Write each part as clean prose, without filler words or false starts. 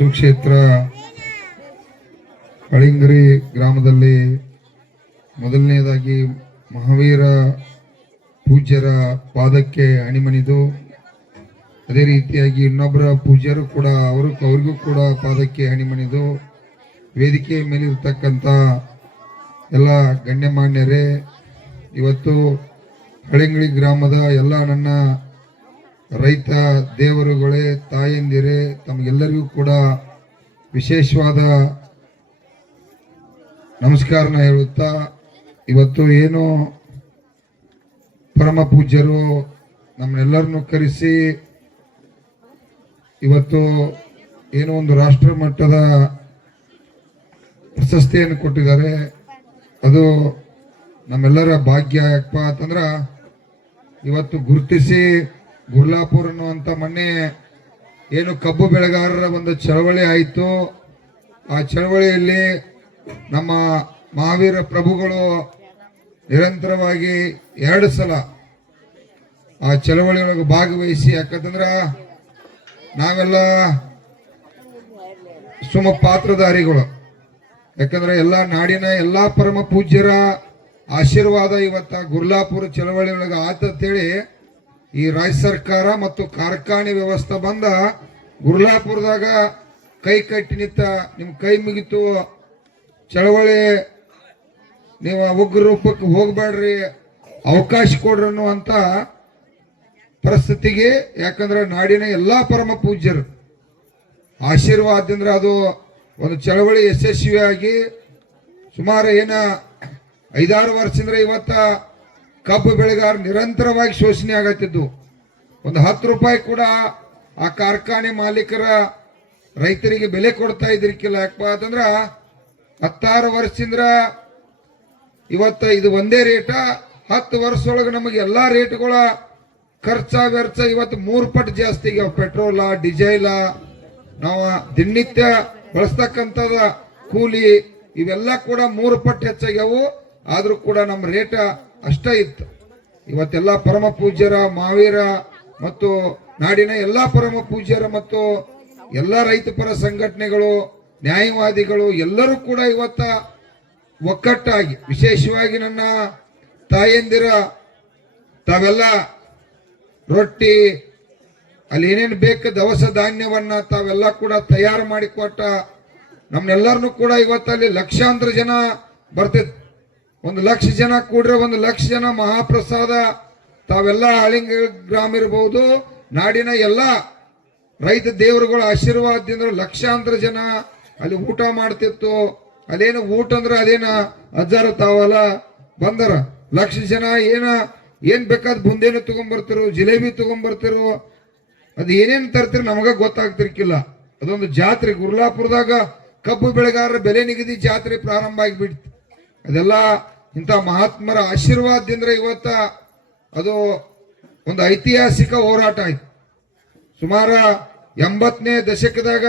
ಸುಕ್ಷೇತ್ರ ಅಳಿಂಗರಿ ಗ್ರಾಮದಲ್ಲಿ ಮೊದಲನೇದಾಗಿ ಮಹಾವೀರ ಪೂಜ್ಯರ ಪಾದಕ್ಕೆ ಅಣಿಮಣಿದು, ಅದೇ ರೀತಿಯಾಗಿ ಇನ್ನೊಬ್ಬರ ಪೂಜ್ಯರು ಕೂಡ ಅವರಿಗೂ ಕೂಡ ಪಾದಕ್ಕೆ ಅಣಿಮಣಿದು, ವೇದಿಕೆ ಮೇಲಿರ್ತಕ್ಕಂಥ ಎಲ್ಲ ಗಣ್ಯಮಾನ್ಯರೇ, ಇವತ್ತು ಅಳಿಂಗರಿ ಗ್ರಾಮದ ಎಲ್ಲ ನನ್ನ ರೈತ ದೇವರುಗಳೇ, ತಾಯಂದಿರೇ, ತಮಗೆಲ್ಲರಿಗೂ ಕೂಡ ವಿಶೇಷವಾದ ನಮಸ್ಕಾರನ ಹೇಳುತ್ತಾ, ಇವತ್ತು ಏನು ಪರಮ ಪೂಜ್ಯರು ನಮ್ಮನ್ನೆಲ್ಲರನ್ನು ಕರೆಸಿ ಇವತ್ತು ಏನೋ ಒಂದು ರಾಷ್ಟ್ರ ಮಟ್ಟದ ಪ್ರಶಸ್ತಿಯನ್ನು ಕೊಟ್ಟಿದ್ದಾರೆ. ಅದು ನಮ್ಮೆಲ್ಲರ ಭಾಗ್ಯ. ಯಾಕಪ್ಪ ಅಂತಂದ್ರ ಇವತ್ತು ಗುರುತಿಸಿ ಗುರ್ಲಾಪುರ ಅನ್ನುವಂಥ ಮೊನ್ನೆ ಏನು ಕಬ್ಬು ಬೆಳೆಗಾರರ ಒಂದು ಚಳವಳಿ ಆಯಿತು. ಆ ಚಳವಳಿಯಲ್ಲಿ ನಮ್ಮ ಮಹಾವೀರ ಪ್ರಭುಗಳು ನಿರಂತರವಾಗಿ 2 ಸಲ ಆ ಚಳವಳಿಯೊಳಗೆ ಭಾಗವಹಿಸಿ, ಯಾಕಂತಂದ್ರ ನಾವೆಲ್ಲ ಸುಮ ಪಾತ್ರಧಾರಿಗಳು. ಯಾಕಂದ್ರೆ ಎಲ್ಲ ನಾಡಿನ ಎಲ್ಲಾ ಪರಮ ಪೂಜ್ಯರ ಆಶೀರ್ವಾದ ಇವತ್ತ ಗುರ್ಲಾಪುರ ಚಳವಳಿಯೊಳಗೆ ಆತಂತೇಳಿ ಈ ರಾಜ್ಯ ಸರ್ಕಾರ ಮತ್ತು ಕಾರ್ಖಾನೆ ವ್ಯವಸ್ಥೆ ಬಂದ ಗುರ್ಲಾಪುರದಾಗ ಕೈ ಕಟ್ಟಿ ನಿಂತ, ನಿಮ್ ಕೈ ಮುಗಿತು, ಚಳವಳಿ ನೀವು ಉಗ್ರ ರೂಪಕ್ಕೆ ಹೋಗ್ಬೇಡ್ರಿ, ಅವಕಾಶ ಕೊಡ್ರಿ ಅನ್ನುವಂತ ಪರಿಸ್ಥಿತಿಗೆ. ಯಾಕಂದ್ರೆ ನಾಡಿನ ಎಲ್ಲಾ ಪರಮ ಪೂಜ್ಯರು ಆಶೀರ್ವಾದದಿಂದ ಅದು ಒಂದು ಚಳವಳಿ ಯಶಸ್ವಿಯಾಗಿ ಸುಮಾರು 5-6 ವರ್ಷದಿಂದ ಇವತ್ತ ಕಬ್ಬು ಬೆಳೆಗಾರ ನಿರಂತರವಾಗಿ ಶೋಷಣೆ ಆಗತ್ತಿದ್ದು. ಒಂದು 10 ರೂಪಾಯಿ ಕೂಡ ಆ ಕಾರ್ಖಾನೆ ಮಾಲೀಕರ ರೈತರಿಗೆ ಬೆಲೆ ಕೊಡ್ತಾ ಇದ್ರಿಕಿಲ್ಲ. ಯಾಕಪ್ಪ ಅಂತಂದ್ರ 16 ವರ್ಷದಿಂದ ಇವತ್ತ ಇದು ಒಂದೇ ರೇಟ. 10 ವರ್ಷದೊಳಗೆ ನಮಗೆ ಎಲ್ಲಾ ರೇಟ್ಗಳ ಖರ್ಚ ವೆಚ್ಚ ಇವತ್ತು 3 ಪಟ್ಟು ಜಾಸ್ತಿ ಆಗ್ಯಾವ. ಪೆಟ್ರೋಲ, ಡೀಸೆಲ, ನಾವು ದಿನನಿತ್ಯ ಬಳಸ್ತಕ್ಕಂಥದ ಕೂಲಿ ಇವೆಲ್ಲ ಕೂಡ 3 ಪಟ್ಟು ಹೆಚ್ಚಾಗ್ಯಾವು. ಆದ್ರೂ ಕೂಡ ನಮ್ಮ ರೇಟ ಅಷ್ಟ ಇತ್ತು. ಇವತ್ತೆಲ್ಲ ಪರಮ ಪೂಜ್ಯರ ಮಹಾವೀರ ಮತ್ತು ನಾಡಿನ ಎಲ್ಲಾ ಪರಮ ಪೂಜ್ಯರ ಮತ್ತು ಎಲ್ಲ ರೈತ ಪರ ಸಂಘಟನೆಗಳು, ನ್ಯಾಯವಾದಿಗಳು ಎಲ್ಲರೂ ಕೂಡ ಇವತ್ತ ಒಕ್ಕಟ್ಟಾಗಿ, ವಿಶೇಷವಾಗಿ ನನ್ನ ತಾಯಂದಿರ ತಾವೆಲ್ಲ ರೊಟ್ಟಿ ಅಲ್ಲಿ ಏನೇನು ಬೇಕು ದವಸ ಧಾನ್ಯವನ್ನ ತಾವೆಲ್ಲ ಕೂಡ ತಯಾರು ಮಾಡಿಕೊಟ್ಟ ನಮ್ನೆಲ್ಲರನ್ನು ಕೂಡ ಇವತ್ತಲ್ಲಿ ಲಕ್ಷಾಂತರ ಜನ ಬರ್ತಿದ್. 1 ಲಕ್ಷ ಜನ ಕೂಡ್ರೆ 1 ಲಕ್ಷ ಜನ ಮಹಾಪ್ರಸಾದ ತಾವೆಲ್ಲ ಅಳಿಂಗರಿ ಗ್ರಾಮ ಇರಬಹುದು, ನಾಡಿನ ಎಲ್ಲ ರೈತ ದೇವರುಗಳ ಆಶೀರ್ವಾದದಿಂದ ಲಕ್ಷಾಂತರ ಜನ ಅಲ್ಲಿ ಊಟ ಮಾಡ್ತಿತ್ತು. ಅಲ್ಲೇನು ಊಟ ಅಂದ್ರೆ ಅದೇನ ಅಜ್ಜಾರ ತಾವಲ್ಲ ಬಂದರ ಲಕ್ಷ ಜನ ಏನ್ ಬೇಕಾದ ಬುಂದೇನು ತಗೊಂಡ್ಬರ್ತಿರು, ಜಿಲೇಬಿ ತಗೊಂಡ್ಬರ್ತಿರು, ಅದು ಏನೇನು ತರ್ತಿರು ನಮಗ ಗೊತ್ತಾಗ್ತಿರ್ಕಿಲ್ಲ. ಅದೊಂದು ಜಾತ್ರೆ ಗುರ್ಲಾಪುರದಾಗ ಕಬ್ಬು ಬೆಳೆಗಾರರ ಬೆಲೆ ನಿಗದಿ ಜಾತ್ರೆ ಪ್ರಾರಂಭ ಆಗಿಬಿಡ್ತು. ಅದೆಲ್ಲ ಇಂಥ ಮಹಾತ್ಮರ ಆಶೀರ್ವಾದದಿಂದ ಇವತ್ತ ಅದು ಒಂದು ಐತಿಹಾಸಿಕ ಹೋರಾಟ ಆಯ್ತು. ಸುಮಾರು 80ನೇ ದಶಕದಾಗ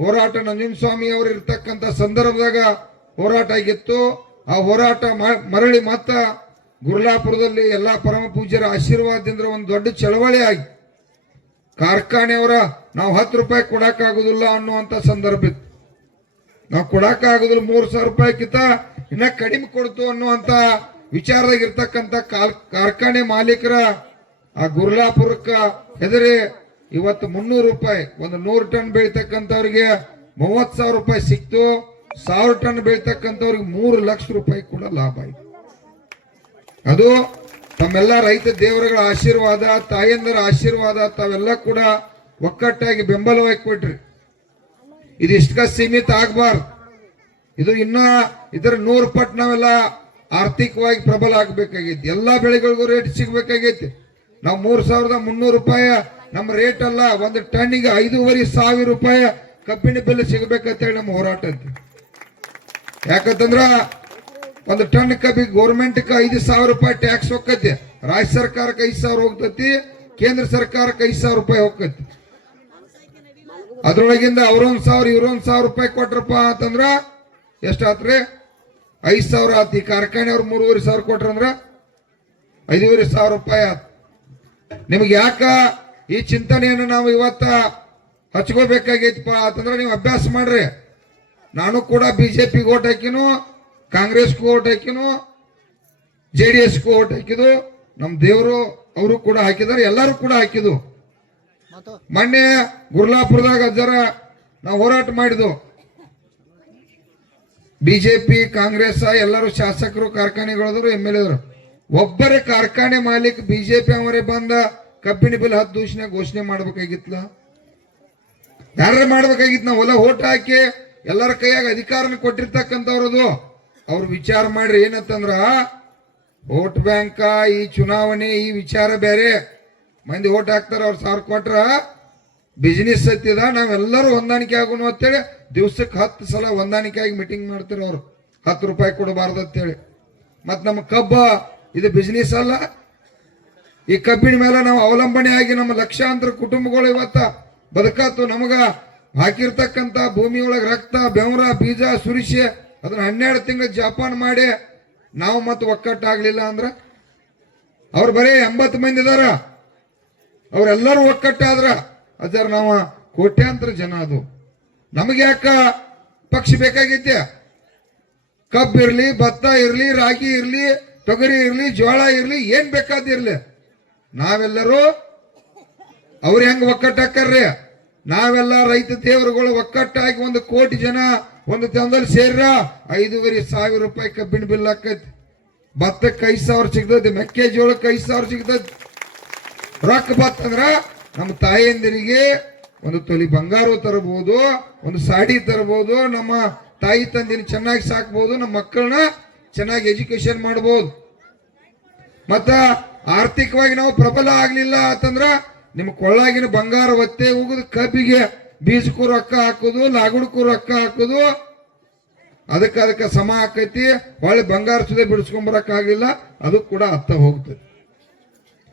ಹೋರಾಟ ನಂಜನಸ್ವಾಮಿ ಅವರು ಇರ್ತಕ್ಕಂಥ ಸಂದರ್ಭದಾಗ ಹೋರಾಟ ಆಗಿತ್ತು. ಆ ಹೋರಾಟ ಮರಳಿ ಮತ್ತ ಗುರ್ಲಾಪುರದಲ್ಲಿ ಎಲ್ಲಾ ಪರಮ ಪೂಜ್ಯರ ಆಶೀರ್ವಾದದಿಂದ ಒಂದು ದೊಡ್ಡ ಚಳವಳಿ ಆಗಿ ಕಾರ್ಖಾನೆಯವರ ನಾವು 10 ರೂಪಾಯಿ ಕೊಡಕ್ಕಾಗುದಿಲ್ಲ ಅನ್ನುವಂತ ಸಂದರ್ಭ ಇತ್ತು. ನಾವು ಕೊಡಕ್ಕಾಗುದಿಲ್ಲ, 3,000 ರೂಪಾಯಿಗಿಂತ ಇನ್ನ ಕಡಿಮೆ ಕೊಡ್ತು ಅನ್ನುವಂತ ವಿಚಾರದಾಗ ಇರ್ತಕ್ಕಂಥ ಕಾರ್ಖಾನೆ ಮಾಲೀಕರ ಆ ಗುರ್ಲಾಪುರಕ್ಕ ಹೆದರಿ ಇವತ್ತು 300 ರೂಪಾಯಿ, ಒಂದು 100 ಟನ್ ಬೆಳಿತಕ್ಕಂಥವ್ರಿಗೆ 30,000 ರೂಪಾಯಿ ಸಿಕ್ತು. 1000 ಟನ್ ಬೆಳಿತಕ್ಕಂಥವ್ರಿಗೆ 3 ಲಕ್ಷ ರೂಪಾಯಿ ಕೂಡ ಲಾಭ ಆಯ್ತು. ಅದು ತಮ್ಮೆಲ್ಲ ರೈತ ದೇವರುಗಳ ಆಶೀರ್ವಾದ, ತಾಯಂದರ ಆಶೀರ್ವಾದ, ತಾವೆಲ್ಲ ಕೂಡ ಒಕ್ಕಟ್ಟಾಗಿ ಬೆಂಬಲವಾಗಿ ಕೊಟ್ರಿ. ಇದಿಷ್ಟಕ್ಕ ಸೀಮಿತ ಆಗಬಾರ್ದು. ಇದು ಇನ್ನ ಇದರ 100 ಪಟ್ಟು ನಾವೆಲ್ಲ ಆರ್ಥಿಕವಾಗಿ ಪ್ರಬಲ ಆಗ್ಬೇಕಾಗೈತಿ. ಎಲ್ಲಾ ಬೆಳೆಗಳಿಗೂ ರೇಟ್ ಸಿಗ್ಬೇಕಾಗೈತಿ. ನಾವು 3,300 ರೂಪಾಯಿ ನಮ್ಮ ರೇಟ್ ಅಲ್ಲ, ಒಂದು ಟನ್ನಿಗೆ 5,500 ರೂಪಾಯಿ ಕಬ್ಬಿನ ಬೆಲೆ ಸಿಗಬೇಕಂತೇಳಿ ನಮ್ಮ ಹೋರಾಟ ಐತಿ. ಯಾಕಂತಂದ್ರ ಒಂದು ಟನ್ ಕಬ್ಬಿಗೆ ಗೌರ್ಮೆಂಟ್ಗೆ 5,000 ರೂಪಾಯಿ ಟ್ಯಾಕ್ಸ್ ಹೋಗ್ತೈತಿ, ರಾಜ್ಯ ಸರ್ಕಾರಕ್ಕೆ 5,000 ಹೋಗ್ತೈತಿ, ಕೇಂದ್ರ ಸರ್ಕಾರಕ್ಕೆ 5,000 ರೂಪಾಯಿ ಹೋಗ್ತೈತಿ. ಅದ್ರೊಳಗಿಂದ ಅವ್ರೊಂದ್ 1,000 ಇವ್ರೊಂದ್ 1,000 ರೂಪಾಯಿ ಕೊಟ್ರಪ್ಪ ಅಂತಂದ್ರ ಎಷ್ಟಾತ್ರಿ? 5,000 ಆತ್. ಈ ಕಾರ್ಖಾನೆ ಅವ್ರು 3,500 ಕೊಟ್ರಂದ್ರ 5,500 ರೂಪಾಯಿ ಆತ್. ನಿಮ್ಗೆ ಯಾಕ ಈ ಚಿಂತನೆಯನ್ನು ನಾವು ಇವತ್ತ ಹಚ್ಕೋಬೇಕಾಗೈತಿಪ್ಪ ಅಂತಂದ್ರೆ ನೀವು ಅಭ್ಯಾಸ ಮಾಡ್ರಿ. ನಾನು ಕೂಡ ಬಿಜೆಪಿಗೆ ಓಟ್ ಹಾಕಿನು, ಕಾಂಗ್ರೆಸ್ಗೂ ಓಟ್ ಹಾಕಿನು, JDSಗೂ ಓಟ್ ಹಾಕಿದು, ನಮ್ಮ ದೇವರು ಅವರು ಕೂಡ ಹಾಕಿದಾರೆ, ಎಲ್ಲರೂ ಕೂಡ ಹಾಕಿದು. ಮೊನ್ನೆ ಗುರ್ಲಾಪುರದಾಗ ಅಜ್ಜರ ನಾವು ಹೋರಾಟ ಮಾಡಿದ್ವು. ಬಿಜೆಪಿ ಕಾಂಗ್ರೆಸ್ ಎಲ್ಲರೂ ಶಾಸಕರು, ಕಾರ್ಖಾನೆಗಳಾದ್ರು, MLA ದರು. ಒಬ್ಬರೇ ಕಾರ್ಖಾನೆ ಮಾಲೀಕ ಬಿಜೆಪಿ ಅವರೇ ಬಂದ ಕಬ್ಬಿನ ಬಿಲ್ 10 ದಿವಸನಾಗ ಘೋಷಣೆ ಮಾಡ್ಬೇಕಾಗಿತ್ತಲ್ಲ, ಯಾರು ಮಾಡ್ಬೇಕಾಗಿತ್ತು? ನಾವು ಹೊಲ ಓಟ್ ಹಾಕಿ ಎಲ್ಲರ ಕೈಯಾಗ ಅಧಿಕಾರನ ಕೊಟ್ಟಿರ್ತಕ್ಕಂಥವ್ರದು. ಅವ್ರು ವಿಚಾರ ಮಾಡ್ರಿ ಏನಂತಂದ್ರ, ವೋಟ್ ಬ್ಯಾಂಕ್ ಈ ಚುನಾವಣೆ ಈ ವಿಚಾರ ಬೇರೆ. ಮಂದಿ ಓಟ್ ಹಾಕ್ತಾರ, ಅವ್ರು 1000 ಕೊಟ್ರ ಬಿಸಿನೆಸ್ ಹತ್ತಿದ, ನಾವೆಲ್ಲರೂ ಹೊಂದಾಣಿಕೆ ಆಗೋಣ ಅಂತೇಳಿ ದಿವ್ಸಕ್ಕೆ 10 ಸಲ ಹೊಂದಾಣಿಕೆ ಆಗಿ ಮೀಟಿಂಗ್ ಮಾಡ್ತಾರೆ. ಅವ್ರು 10 ರೂಪಾಯಿ ಕೊಡಬಾರ್ದು ಅಂತೇಳಿ. ಮತ್ ನಮ್ಮ ಕಬ್ಬ ಇದು ಬಿಸಿನೆಸ್ ಅಲ್ಲ. ಈ ಕಬ್ಬಿನ ಮೇಲೆ ನಾವು ಅವಲಂಬನೆ ಆಗಿ ನಮ್ಮ ಲಕ್ಷಾಂತರ ಕುಟುಂಬಗಳು ಇವತ್ತ ಬದುಕಾತು. ನಮಗ ಹಾಕಿರ್ತಕ್ಕಂಥ ಭೂಮಿಯೊಳಗೆ ರಕ್ತ, ಬೆವರ, ಬೀಜ ಸುರಿಸಿ ಅದನ್ನ 12 ತಿಂಗಳು ಜಪಾನ್ ಮಾಡಿ ನಾವು ಮತ್ತೆ ಒಕ್ಕಟ್ಟಾಗ್ಲಿಲ್ಲ ಅಂದ್ರ, ಅವ್ರು ಬರೀ 80 ಮಂದಿ ಇದಾರ, ಅವ್ರೆಲ್ಲರೂ ಒಕ್ಕಟ್ಟಾದ್ರ ಅದರ ನಾವು ಕೋಟ್ಯಾಂತರ ಜನ. ಅದು ನಮಗೆ ಯಾಕ ಪಕ್ಷ ಬೇಕಾಗೈತೆ? ಕಬ್ಬು ಇರ್ಲಿ, ಭತ್ತ ಇರ್ಲಿ, ರಾಗಿ ಇರ್ಲಿ, ತೊಗರಿ ಇರ್ಲಿ, ಜೋಳ ಇರ್ಲಿ, ಏನ್ ಬೇಕಾದಿರ್ಲಿ, ನಾವೆಲ್ಲರೂ ಅವ್ರು ಹೆಂಗ ಒಕ್ಕಟ್ಟಾಕರ್ರಿ? ನಾವೆಲ್ಲ ರೈತ ದೇವರುಗಳು ಒಕ್ಕಟ್ಟಾಗಿ 1 ಕೋಟಿ ಜನ ಒಂದು ತಂದಲ್ಲಿ ಸೇರ 5,500 ರೂಪಾಯಿ ಕಬ್ಬಿನ ಬಿಲ್ ಹಾಕೈತಿ. ಭತ್ತಕ್ಕೆ 5,000 ಸಿಗ್ತೈತಿ, ಮೆಕ್ಕೆಜೋಳಕ್ಕೆ 5,000 ಸಿಗ್ತೈತಿ. ರೊಕ್ಕ ಬತ್ತಂದ್ರ ನಮ್ಮ ತಾಯಿಯಂದಿರಿಗೆ ಒಂದು ತೊಲಿ ಬಂಗಾರ ತರಬಹುದು, ಒಂದು ಸಾಡಿ ತರಬಹುದು, ನಮ್ಮ ತಾಯಿ ತಂದಿನ ಚೆನ್ನಾಗಿ ಸಾಕ್ಬಹುದು, ನಮ್ಮ ಮಕ್ಕಳನ್ನ ಚೆನ್ನಾಗಿ ಎಜುಕೇಶನ್ ಮಾಡಬಹುದು. ಮತ್ತ ಆರ್ಥಿಕವಾಗಿ ನಾವು ಪ್ರಬಲ ಆಗ್ಲಿಲ್ಲ ಅಂತಂದ್ರ ನಿಮ್ಮ ಕೊಳ್ಳಾಗಿನ ಬಂಗಾರ ಒತ್ತೆ ಹೋಗುದು, ಕಬ್ಬಿಗೆ ಬೀಜಕ್ಕೂ ರೊಕ್ಕ ಹಾಕೋದು, ಲಾಗುಡಕ್ಕೂ ರೊಕ್ಕ ಹಾಕೋದು, ಅದಕ್ಕೆ ಸಮ ಆಕೈತಿ. ಒಳ್ಳೆ ಬಂಗಾರ ಸುದೆ ಬಿಡಿಸ್ಕೊಂಬರಕ್ ಆಗ್ಲಿಲ್ಲ, ಅದು ಕೂಡ ಅತ್ತ ಹೋಗ್ತದೆ.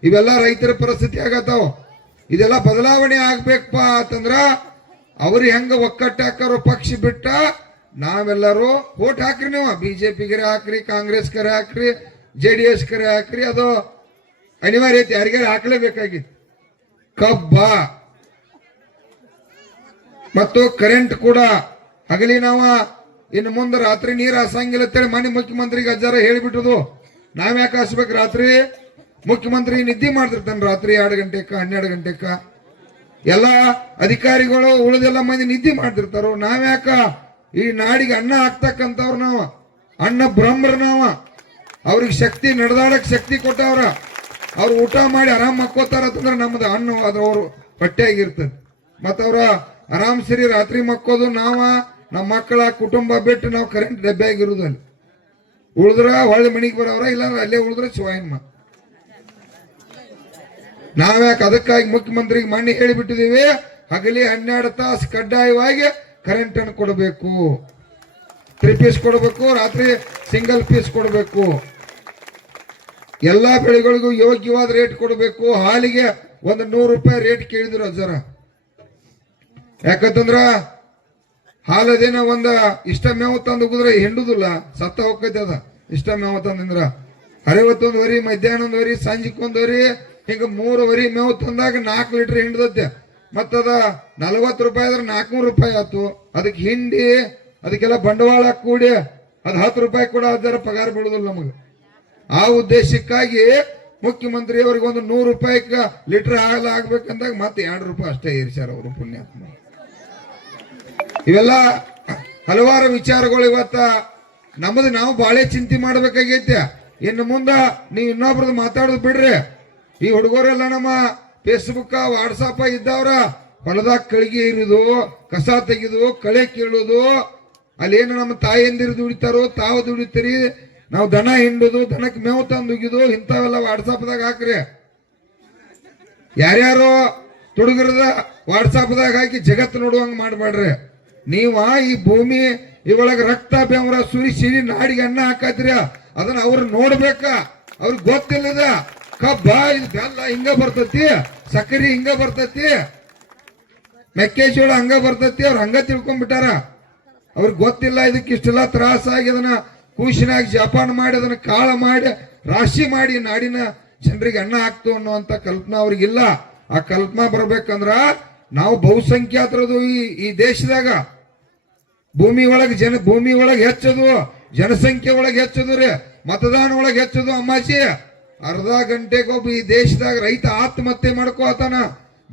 ಇವೆಲ್ಲ ರೈತರ ಪರಿಸ್ಥಿತಿ ಆಗತ್ತಾವ. ಇದೆಲ್ಲ ಬದಲಾವಣೆ ಆಗ್ಬೇಕಪ್ಪ ಅಂತಂದ್ರ ಅವ್ರು ಹೆಂಗ ಒಕ್ಕಟ್ಟಾಕರೋ ಪಕ್ಷ ಬಿಟ್ಟ ನಾವೆಲ್ಲರೂ ವೋಟ್ ಹಾಕ್ರಿ. ನೀವು ಬಿಜೆಪಿಗರೆ ಹಾಕ್ರಿ, ಕಾಂಗ್ರೆಸ್ ಕರೆ ಹಾಕ್ರಿ, JDS ಕರೆ ಹಾಕ್ರಿ, ಅದು ಅನಿವಾರ್ಯ ಐತಿ, ಯಾರಿಗಾರ ಹಾಕ್ಲೇಬೇಕಾಗಿತ್ತು. ಕಬ್ಬ ಮತ್ತು ಕರೆಂಟ್ ಕೂಡ ಹಗಲಿ ನಾವ ಇನ್ನು ಮುಂದೆ ರಾತ್ರಿ ನೀರು ಹಾಸಂಗಿಲ್ಲ ಅಂತೇಳಿ ಮಾನ್ಯ ಮುಖ್ಯಮಂತ್ರಿಗೆ ಅಜ್ಜಾರ ಹೇಳಿಬಿಟ್ಟದು. ನಾವ್ಯಾಕೆ ಹಾಸ್ಬೇಕು? ರಾತ್ರಿ ಮುಖ್ಯಮಂತ್ರಿ ನಿದ್ದೆ ಮಾಡ್ತಿರ್ತಾನೆ, ರಾತ್ರಿ 2 ಗಂಟೆಕ 12 ಗಂಟೆಕ. ಎಲ್ಲ ಅಧಿಕಾರಿಗಳು ಉಳಿದೆಲ್ಲ ಮಂದಿ ನಿದ್ದೆ ಮಾಡ್ತಿರ್ತಾರೋ. ನಾವ್ಯಾಕ ಈ ನಾಡಿಗೆ ಅನ್ನ ಹಾಕ್ತಕ್ಕಂಥವ್ರು ನಾವ, ಅನ್ನ ಬ್ರಹ್ಮರು ನಾವ. ಅವ್ರಿಗೆ ಶಕ್ತಿ, ನಡೆದಾಡಕ್ ಶಕ್ತಿ ಕೊಟ್ಟವ್ರ. ಅವ್ರು ಊಟ ಮಾಡಿ ಆರಾಮ್ ಮಕ್ಕೋತಾರ ಅಂತಂದ್ರೆ ನಮ್ದು ಅನ್ನ ಅದ್ರವ್ರು ಹೊಟ್ಟೆಯಾಗಿರ್ತದೆ. ಮತ್ತವ್ರ ಆರಾಮ್ ಸರಿ ರಾತ್ರಿ ಮಕ್ಕೋದು ನಾವ, ನಮ್ಮ ಮಕ್ಕಳ ಕುಟುಂಬ ಬಿಟ್ಟು ನಾವು ಕರೆಂಟ್ ಡಬ್ಬ್ಯಾಗಿರುದಲ್ಲಿ. ಉಳಿದ್ರ ಹೊಳ್ಳಿ ಮಣಿಗೆ ಬರೋರ, ಇಲ್ಲಾಂದ್ರೆ ಅಲ್ಲೇ ಉಳಿದ್ರೆ ಶಿವಾಯನ್ಮ. ನಾವ್ಯಾಕೆ? ಅದಕ್ಕಾಗಿ ಮುಖ್ಯಮಂತ್ರಿಗೆ ಮಣ್ಣಿ ಹೇಳಿಬಿಟ್ಟಿದೀವಿ, ಹಗಲಿ 12 ತಾಸು ಕಡ್ಡಾಯವಾಗಿ ಕರೆಂಟ್ ಅನ್ನು ಕೊಡಬೇಕು. 3 ಪೀಸ್ ಕೊಡಬೇಕು, ರಾತ್ರಿ ಸಿಂಗಲ್ ಪೀಸ್ ಕೊಡಬೇಕು. ಎಲ್ಲಾ ಬೆಳೆಗಳಿಗೂ ಯೋಗ್ಯವಾದ ರೇಟ್ ಕೊಡಬೇಕು. ಹಾಲಿಗೆ 100 ರೂಪಾಯಿ ರೇಟ್ ಕೇಳಿದ್ರು ಅಜ್ಜರ. ಯಾಕಂತಂದ್ರ ಹಾಲದೇನ ಇಷ್ಟ ಮೇವು ತಂದು ಉಗಿದ್ರೆ ಹಿಂಡುದಿಲ್ಲ, ಸತ್ತ ಹೋಗ್ತೈತೆ. ಅದ ಇಷ್ಟ ಮೇವು ತಂದ್ರ 61 ವರಿ, ಮಧ್ಯಾಹ್ನ 1 ವರಿ, ಸಂಜೆಕ್ 1 ವರಿ, ಹಿಂಗ 3 ವರಿ ಮೇವು ತಂದಾಗ 4 ಲೀಟರ್ ಹಿಂಡದತ್ತೆ. ಮತ್ತದ 40 ರೂಪಾಯಿ ಆದ್ರೆ 400 ರೂಪಾಯಿ ಆಯ್ತು. ಅದಕ್ಕೆ ಹಿಂಡಿ ಅದಕ್ಕೆಲ್ಲ ಬಂಡವಾಳ ಕೂಡಿ ಅದು 10 ರೂಪಾಯಿ ಕೂಡ ಅದರ ಪಗಾರ ಬೀಳುದಿಲ್ಲ ನಮಗೆ. ಆ ಉದ್ದೇಶಕ್ಕಾಗಿ ಮುಖ್ಯಮಂತ್ರಿ ಅವ್ರಿಗೆ 100 ರೂಪಾಯಿ ಲೀಟರ್ ಹಾಲು ಆಗ್ಬೇಕಂದಾಗ ಮತ್ತೆ 2 ರೂಪಾಯಿ ಅಷ್ಟೇ ಏರಿಸ್ಯಾರ ಅವರು, ಪುಣ್ಯಾತ್ಮ. ಇವೆಲ್ಲ ಹಲವಾರು ವಿಚಾರಗಳು ಇವತ್ತ ನಮ್ಮದು ನಾವು ಬಾಳೆ ಚಿಂತೆ ಮಾಡ್ಬೇಕಾಗೈತೆ. ಇನ್ನು ಮುಂದ ನೀವು ಇನ್ನೊಬ್ರದ್ದು ಮಾತಾಡೋದು ಬಿಡ್ರಿ. ಈ ಹುಡುಗರೆಲ್ಲ ನಮ್ಮ ಫೇಸ್ಬುಕ್, ವಾಟ್ಸಪ್ ಇದ್ದವ್ರ ಹೊಲದಾಗ ಕಳಿಗೆ ಇರುದು, ಕಸ ತೆಗೆದು, ಕಳೆ ಕೀಳುದು, ಅಲ್ಲೇನು ನಮ್ಮ ತಾಯಿಯಂದಿರು ದುಡಿತಾರೋ ತಾವು ದುಡಿತೀರಿ, ನಾವು ದನ ಹಿಂಡುದು, ದನಕ್ಕೆ ಮೇವು ತಂದು ಉಗಿದು, ಇಂಥವೆಲ್ಲ ವಾಟ್ಸಪ್ದಾಗ ಹಾಕ್ರಿ. ಯಾರ್ಯಾರೋ ತುಡುಗರದ ವಾಟ್ಸಪ್ದಾಗ ಹಾಕಿ ಜಗತ್ತು ನೋಡುವಂಗ ಮಾಡ್ಬೇಡ್ರಿ. ನೀವ ಈ ಭೂಮಿ ಇವಾಗ ರಕ್ತ ಬೆವರ ಸುರಿಸಿ ನಾಡಿಗೆ ಅನ್ನ ಹಾಕತ್ರಿ, ಅದನ್ನ ಅವ್ರು ನೋಡ್ಬೇಕ. ಅವ್ರಿಗೆ ಗೊತ್ತಿಲ್ಲದ ಕಬ್ಬ ಇದು ಬೆಲ್ಲ ಹಿಂಗ ಬರ್ತತಿ, ಸಕ್ಕರೆ ಹಿಂಗ ಬರ್ತತಿ, ಮೆಕ್ಕೆಜೋಳ ಹಂಗ ಬರ್ತತಿ, ಅವ್ರು ಹಂಗ ತಿಳ್ಕೊಂಡ್ಬಿಟ್ಟಾರ. ಅವ್ರಿಗೆ ಗೊತ್ತಿಲ್ಲ ಇದಕ್ಕೆ ಇಷ್ಟೆಲ್ಲ ತ್ರಾಸಾಗಿ ಅದನ್ನ ಕೂಶಿನಾಗಿ ಜಪಾನ್ ಮಾಡಿ ಅದನ್ನ ಕಾಳ ಮಾಡಿ ರಾಶಿ ಮಾಡಿ ನಾಡಿನ ಜನರಿಗೆ ಅನ್ನ ಹಾಕ್ತು ಅನ್ನುವಂತ ಕಲ್ಪನಾ ಅವ್ರಿಗಿಲ್ಲ. ಆ ಕಲ್ಪನಾ ಬರ್ಬೇಕಂದ್ರ ನಾವು ಬಹುಸಂಖ್ಯಾತರದು ಈ ದೇಶದಾಗ ಭೂಮಿ ಒಳಗೆ ಹೆಚ್ಚದು, ಜನಸಂಖ್ಯೆ ಒಳಗೆ ಹೆಚ್ಚದು ರೀ, ಮತದಾನ ಒಳಗೆ ಹೆಚ್ಚದು. ಅಮ್ಮಾಚಿ ಅರ್ಧ ಗಂಟೆಗೊಬ್ಬ ಈ ದೇಶದಾಗ ರೈತ ಆತ್ಮಹತ್ಯೆ ಮಾಡ್ಕೋತಾನ,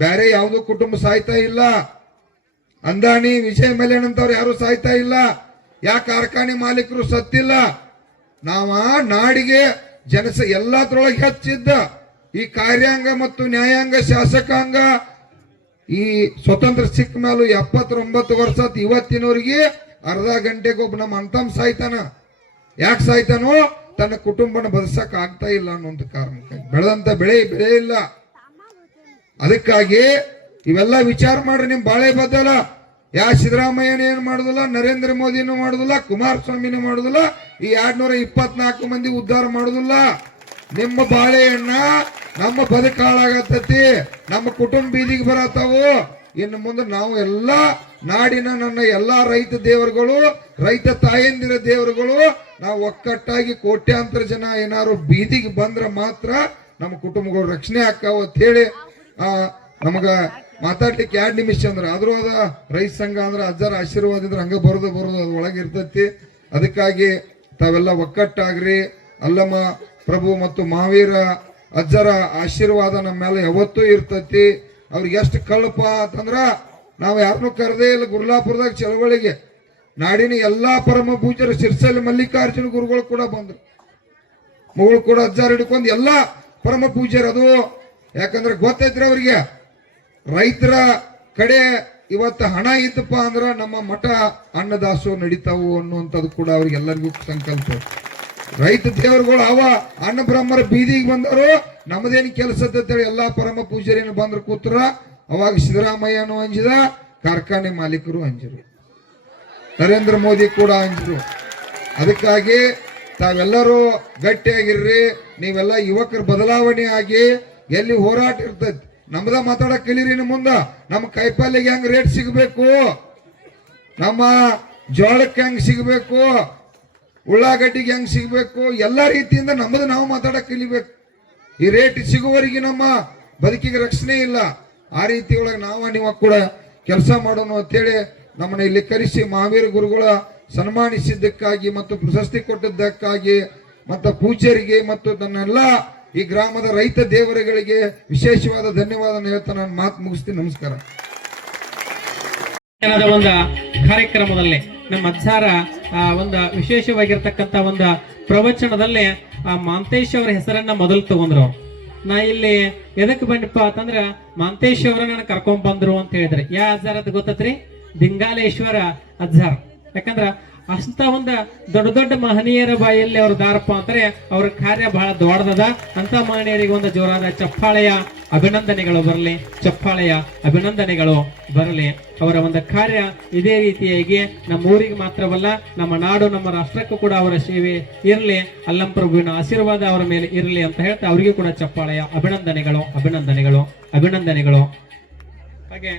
ಬೇರೆ ಯಾವುದೋ ಕುಟುಂಬ ಸಾಯ್ತಾ ಇಲ್ಲ. ಅಂದಾಣಿ ವಿಜಯ ಮಲ್ಯನ್ ಅಂತವ್ರು ಯಾರು ಸಾಯ್ತಾ ಇಲ್ಲ. ಯಾಕೆ ಕಾರ್ಖಾನೆ ಮಾಲೀಕರು ಸತ್ತಿಲ್ಲ? ನಾವ ನಾಡಿಗೆ ಎಲ್ಲದ್ರೊಳಗೆ ಹೆಚ್ಚಿದ್ದ ಈ ಕಾರ್ಯಾಂಗ ಮತ್ತು ನ್ಯಾಯಾಂಗ ಶಾಸಕಾಂಗ ಈ ಸ್ವತಂತ್ರ ಸಿಕ್ಕ ಮೇಲೂ 79 ವರ್ಷ ಇವತ್ತಿನವರಿಗೆ ಅರ್ಧ ಗಂಟೆಗೊಬ್ಬ ನಮ್ಮ ಅಂತಮ್ ಸಾಯ್ತಾನ. ಯಾಕೆ ಸಾಯ್ತಾನೋ? ತನ್ನ ಕುಟುಂಬನ ಬದುಸಕ್ ಆಗ್ತಾ ಇಲ್ಲ ಅನ್ನೋ ಕಾರಣಕ್ಕೆ. ಬೆಳೆದಂತ ಬೆಳೆ ಇಲ್ಲ. ಅದಕ್ಕಾಗಿ ಇವೆಲ್ಲ ವಿಚಾರ ಮಾಡ್ರಿ. ನಿಮ್ ಬಾಳೆ ಬದಲ ಸಿದ್ದರಾಮಯ್ಯನ ಏನ್ ಮಾಡುದಿಲ್ಲ, ನರೇಂದ್ರ ಮೋದಿನೂ ಮಾಡುದಿಲ್ಲ, ಕುಮಾರಸ್ವಾಮಿನೂ ಮಾಡುದಿಲ್ಲ, ಈ 224 ಮಂದಿ ಉದ್ಧಾರ ಮಾಡುದಿಲ್ಲ. ನಿಮ್ಮ ಬಾಳೆಹಣ್ಣ ನಮ್ಮ ಬದುಕು ಹಾಳಾಗತ್ತತಿ, ನಮ್ಮ ಕುಟುಂಬ ಬೀದಿಗೆ ಬರತಾವು. ಇನ್ನು ಮುಂದೆ ನಾವು ಎಲ್ಲಾ ನಾಡಿನ ನನ್ನ ಎಲ್ಲಾ ರೈತ ದೇವರುಗಳು, ರೈತ ತಾಯಂದಿರ ದೇವರುಗಳು ನಾವು ಒಕ್ಕಟ್ಟಾಗಿ ಕೋಟ್ಯಾಂತರ ಜನ ಏನಾರು ಬೀದಿಗೆ ಬಂದ್ರೆ ಮಾತ್ರ ನಮ್ಮ ಕುಟುಂಬಗಳು ರಕ್ಷಣೆ ಆಕ್ಕಾವ ಅಂತ ಹೇಳಿ ನಮಗ ಮಾತಾಡ್ಲಿಕ್ಕೆ 2 ನಿಮಿಷ ಅಂದ್ರೆ ಆದ್ರೂ ಅದ ರೈತ ಸಂಘ ಅಂದ್ರೆ ಅಜ್ಜರ ಆಶೀರ್ವಾದ ಇದ್ರೆ ಹಂಗ ಬರೋದು ಅದ್ ಒಳಗೆ ಇರ್ತೈತಿ. ಅದಕ್ಕಾಗಿ ತಾವೆಲ್ಲ ಒಕ್ಕಟ್ಟಾಗ್ರಿ. ಅಲ್ಲಮ್ಮ ಪ್ರಭು ಮತ್ತು ಮಹಾವೀರ ಅಜ್ಜರ ಆಶೀರ್ವಾದ ನಮ್ಮ ಮೇಲೆ ಯಾವತ್ತೂ ಇರ್ತೈತಿ. ಅವ್ರಿಗೆ ಎಷ್ಟು ಕಲ್ಪ ಅಂತಂದ್ರ ನಾವು ಯಾರನ್ನೂ ಕರೆದೇ ಇಲ್ಲ. ಗುರ್ಲಾಪುರದಾಗ ಚಳವಳಿಗೆ ನಾಡಿನ ಎಲ್ಲಾ ಪರಮ ಪೂಜ್ಯರು ಸಿರ್ಸಲ್ಲಿ ಮಲ್ಲಿಕಾರ್ಜುನ ಗುರುಗಳು ಕೂಡ ಬಂದ್ರು, ಮಗಳು ಕೂಡ ಅಜ್ಜಾರ ಹಿಡ್ಕೊಂಡು ಎಲ್ಲಾ ಪರಮ ಪೂಜ್ಯರು. ಅದು ಯಾಕಂದ್ರೆ ಗೊತ್ತೈತ್ರಿ ಅವ್ರಿಗೆ ರೈತರ ಕಡೆ ಇವತ್ತು ಹಣ ಇತ್ತಪ್ಪ ಅಂದ್ರ ನಮ್ಮ ಮಠ ಅನ್ನದಾಸೋಹ ನಡೀತಾವು ಅನ್ನುವಂಥದ್ದು ಕೂಡ ಅವ್ರಿಗೆಲ್ಲರಿಗೂ ಸಂಕಲ್ಪ. ರೈತ ದೇವರುಗಳು ಅವ ಅನ್ನ ಬ್ರಹ್ಮರ ಬೀದಿಗೆ ಬಂದರು, ನಮ್ಮದೇನು ಕೆಲಸ ಅಂತೇಳಿ ಎಲ್ಲಾ ಪರಮ ಪೂಜಾರಿನ ಬಂದ್ರು ಕೂತ್ರ. ಅವಾಗ ಸಿದ್ದರಾಮಯ್ಯನು ಅಂಜಿದ, ಕಾರ್ಖಾನೆ ಮಾಲೀಕರು ಅಂಜರು, ನರೇಂದ್ರ ಮೋದಿ ಕೂಡ ಅಂಜರು. ಅದಕ್ಕಾಗಿ ತಾವೆಲ್ಲರೂ ಗಟ್ಟಿಯಾಗಿರ್ರಿ. ನೀವೆಲ್ಲ ಯುವಕರ ಬದಲಾವಣೆ ಆಗಿ ಎಲ್ಲಿ ಹೋರಾಟ ಇರ್ತೈತಿ ನಮ್ದ ಮಾತಾಡಕ್ ಕಲೀರಿ. ಮುಂದ ನಮ್ಮ ಕೈಪಲ್ಯಗೆ ಹೆಂಗ್ ರೇಟ್ ಸಿಗಬೇಕು, ನಮ್ಮ ಜೋಳಕ್ಕೆ ಹೆಂಗ್ ಸಿಗಬೇಕು, ಉಳ್ಳಾಗಡ್ಡಿಗೆ ಹೆಂಗ್ ಸಿಗಬೇಕು, ಎಲ್ಲಾ ರೀತಿಯಿಂದ ನಮ್ಮದು ನಾವು ಮಾತಾಡಕ್ ಕಲಿಬೇಕು. ಈ ರೇಟ್ ಸಿಗುವವರೆಗೆ ನಮ್ಮ ಬದುಕಿಗೆ ರಕ್ಷಣೆ ಇಲ್ಲ. ಆ ರೀತಿ ಒಳಗೆ ನೀವು ಕೂಡ ಕೆಲಸ ಮಾಡೋಣ ಅಂತೇಳಿ ನಮ್ಮನ್ನ ಇಲ್ಲಿ ಕರೆಸಿ ಮಹಾವೀರ ಗುರುಗಳ ಸನ್ಮಾನಿಸಿದ್ದಕ್ಕಾಗಿ ಮತ್ತು ಪ್ರಶಸ್ತಿ ಕೊಟ್ಟಿದ್ದಕ್ಕಾಗಿ ಮತ್ತು ಪೂಜ್ಯರಿಗೆ ಮತ್ತು ನನ್ನೆಲ್ಲ ಈ ಗ್ರಾಮದ ರೈತ ದೇವರುಗಳಿಗೆ ವಿಶೇಷವಾದ ಧನ್ಯವಾದ ಹೇಳ್ತಾ ನಾನು ಮಾತು ಮುಗಿಸ್ತೀನಿ. ನಮಸ್ಕಾರ. ಒಂದು ಕಾರ್ಯಕ್ರಮದಲ್ಲಿ ನಮ್ಮ ಅಜ್ಜಾರ ಒಂದು ವಿಶೇಷವಾಗಿರ್ತಕ್ಕಂಥ ಒಂದು ಪ್ರವಚನದಲ್ಲಿ ಮಾಂತೇಶ್ ಅವರ ಹೆಸರನ್ನ ಮೊದಲು ತಗೊಂಡ್ರು. ನಾ ಇಲ್ಲಿ ಎದಕ್ ಬಂದಪ್ಪ ಅಂತಂದ್ರ ಮಾಂತೇಶ್ ಅವರನ್ನ ಕರ್ಕೊಂಡ್ ಬಂದ್ರು ಅಂತ ಹೇಳಿದ್ರಿ. ಯಾ ಅಜ್ಜಾರ ಅದು ಗೊತ್ತತ್ರಿ? ದಿಂಗಾಲೇಶ್ವರ ಅಜ್ಜಾರ್. ಯಾಕಂದ್ರ ಅಂತ ಒಂದು ದೊಡ್ಡ ದೊಡ್ಡ ಮಹನೀಯರ ಬಾಯಲ್ಲಿ ಅವ್ರ ದಾರಪ್ಪ ಅಂತಾರೆ ಅವ್ರ ಕಾರ್ಯ ಬಹಳ ದೊಡ್ಡದ. ಅಂತ ಮಹನೀಯರಿಗೆ ಒಂದು ಜೋರಾದ ಚಪ್ಪಾಳೆಯ ಅಭಿನಂದನೆಗಳು ಬರಲಿ, ಚಪ್ಪಾಳೆಯ ಅಭಿನಂದನೆಗಳು ಬರಲಿ. ಅವರ ಒಂದು ಕಾರ್ಯ ಇದೇ ರೀತಿಯಾಗಿ ನಮ್ಮ ಊರಿಗೆ ಮಾತ್ರವಲ್ಲ, ನಮ್ಮ ನಾಡು ನಮ್ಮ ರಾಷ್ಟ್ರಕ್ಕೂ ಕೂಡ ಅವರ ಸೇವೆ ಇರಲಿ, ಅಲ್ಲಂ ಪ್ರಭುವಿನ ಆಶೀರ್ವಾದ ಅವರ ಮೇಲೆ ಇರಲಿ ಅಂತ ಹೇಳ್ತಾ ಅವರಿಗೂ ಕೂಡ ಚಪ್ಪಾಳೆಯ ಅಭಿನಂದನೆಗಳು, ಅಭಿನಂದನೆಗಳು, ಅಭಿನಂದನೆಗಳು. ಹಾಗೆ